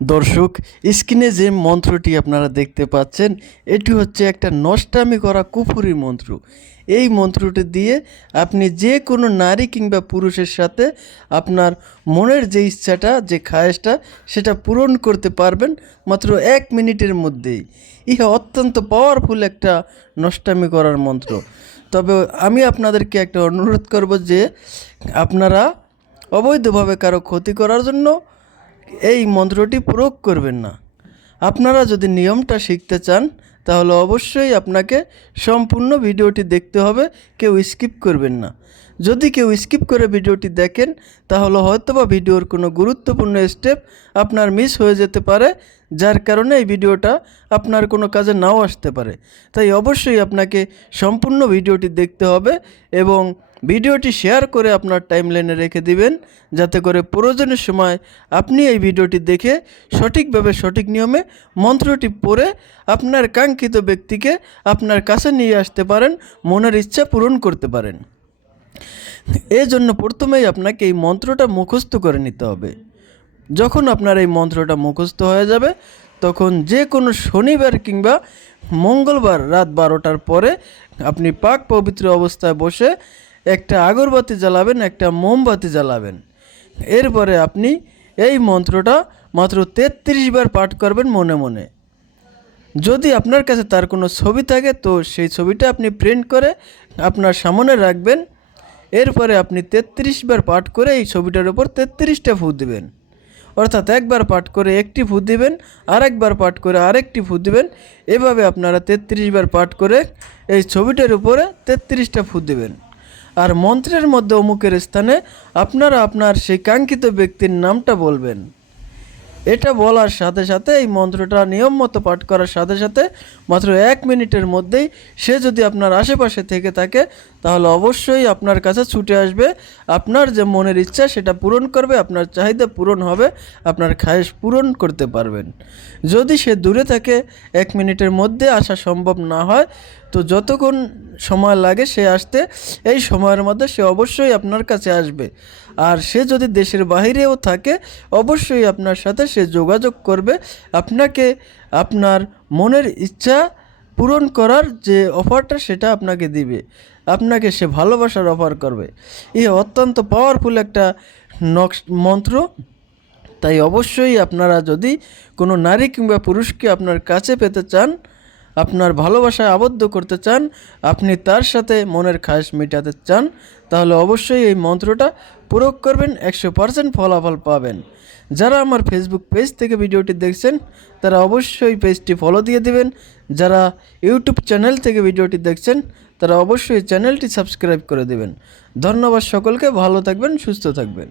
দর্শক, স্ক্রিনে যে মন্ত্রটি আপনারা দেখতে পাচ্ছেন, এটি হচ্ছে একটা নষ্টামি করা কুফুরি মন্ত্র। এই মন্ত্রটি দিয়ে আপনি যে কোনো নারী কিংবা পুরুষের সাথে আপনার মনের যে ইচ্ছাটা, যে খায়েশটা, সেটা পূরণ করতে পারবেন মাত্র 1 মিনিটের মধ্যেই। ইহা অত্যন্ত পাওয়ারফুল একটা নষ্টামি করার মন্ত্র। তবে আমি আপনাদেরকে একটা অনুরোধ করব যে আপনারা অবৈধভাবে কারো ক্ষতি করার জন্য এই মন্ত্রটি প্রয়োগ করবেন না। আপনারা যদি নিয়মটা শিখতে চান তাহলে অবশ্যই আপনাকে সম্পূর্ণ ভিডিওটি দেখতে হবে, কেউ স্কিপ করবেন না। যদি কেউ স্কিপ করে ভিডিওটি দেখেন তাহলে হয়তোবা ভিডিওর কোনো গুরুত্বপূর্ণ স্টেপ আপনার মিস হয়ে যেতে পারে, যার কারণে এই ভিডিওটা আপনার কোনো কাজে নাও আসতে পারে। তাই অবশ্যই আপনাকে সম্পূর্ণ ভিডিওটি দেখতে হবে এবং ভিডিওটি শেয়ার করে আপনার টাইমলাইনে রেখে দিবেন, যাতে করে প্রয়োজনের সময় আপনি এই ভিডিওটি দেখে সঠিকভাবে সঠিক নিয়মে মন্ত্রটি পড়ে আপনার কাঙ্ক্ষিত ব্যক্তিকে আপনার কাছে নিয়ে আসতে পারেন, মনের ইচ্ছা পূরণ করতে পারেন। এই জন্য প্রথমেই আপনাকে এই মন্ত্রটা মুখস্থ করে নিতে হবে। যখন আপনার এই মন্ত্রটা মুখস্থ হয়ে যাবে তখন যে কোনো শনিবার কিংবা মঙ্গলবার রাত 12টার পরে আপনি পাক পবিত্র অবস্থায় বসে একটা আগরবাতি জ্বালাবেন, একটা মোমবাতি জ্বালাবেন। এরপরে আপনি এই মন্ত্রটা মাত্র 33 বার পাঠ করবেন মনে মনে। যদি আপনার কাছে তার কোনো ছবি থাকে তো সেই ছবিটা আপনি প্রিন্ট করে আপনার সামনে রাখবেন। এরপরে আপনি 33 বার পাঠ করে এই ছবিটার উপর 33টা ফু দিবেন। অর্থাৎ একবার পাঠ করে একটি ফু দিবেন, আরেকবার পাঠ করে আরেকটি ফু দিবেন। এভাবে আপনারা 33 বার পাঠ করে এই ছবিটার উপরে 33টা ফু দিবেন। আর মন্ত্রের মধ্যে অমুকের স্থানে আপনারা আপনার সেই কাঙ্ক্ষিত ব্যক্তির নামটা বলবেন। এটা বলার সাথে সাথে এই মন্ত্রটা নিয়ম মতো পাঠ করার সাথে সাথে মাত্র 1 মিনিটের মধ্যেই সে যদি আপনার আশেপাশে থেকে থাকে তাহলে অবশ্যই আপনার কাছে ছুটে আসবে। আপনার যে মনের ইচ্ছা সেটা পূরণ করবে, আপনার চাহিদা পূরণ হবে, আপনার খায়েশ পূরণ করতে পারবেন। যদি সে দূরে থাকে 1 মিনিটের মধ্যে আসা সম্ভব না হয় তো যতক্ষণ সময় লাগে সে আসতে, এই সময়ের মধ্যে সে অবশ্যই আপনার কাছে আসবে। আর সে যদি দেশের বাইরেও থাকে অবশ্যই আপনার সাথে সে যোগাযোগ করবে, আপনাকে আপনার মনের ইচ্ছা পূরণ করার যে অফারটা সেটা আপনাকে দিবে, আপনাকে সে ভালোবাসার অফার করবে। এই অত্যন্ত পাওয়ারফুল একটা মন্ত্র। তাই অবশ্যই আপনারা যদি কোনো নারী কিংবা পুরুষকে আপনার কাছে পেতে চান, আপনার ভালোবাসায় আবদ্ধ করতে চান, আপনি তার সাথে মনের খায়েশ মেটাতে চান, তাহলে অবশ্যই এই মন্ত্রটা প্রয়োগ করবেন, 100% ফলাফল পাবেন। যারা আমার ফেসবুক পেজ থেকে ভিডিওটি দেখছেন তারা অবশ্যই পেজটি ফলো দিয়ে দিবেন। যারা ইউটিউব চ্যানেল থেকে ভিডিওটি দেখছেন তারা অবশ্যই চ্যানেলটি সাবস্ক্রাইব করে দেবেন। ধন্যবাদ সকলকে, ভালো থাকবেন, সুস্থ থাকবেন।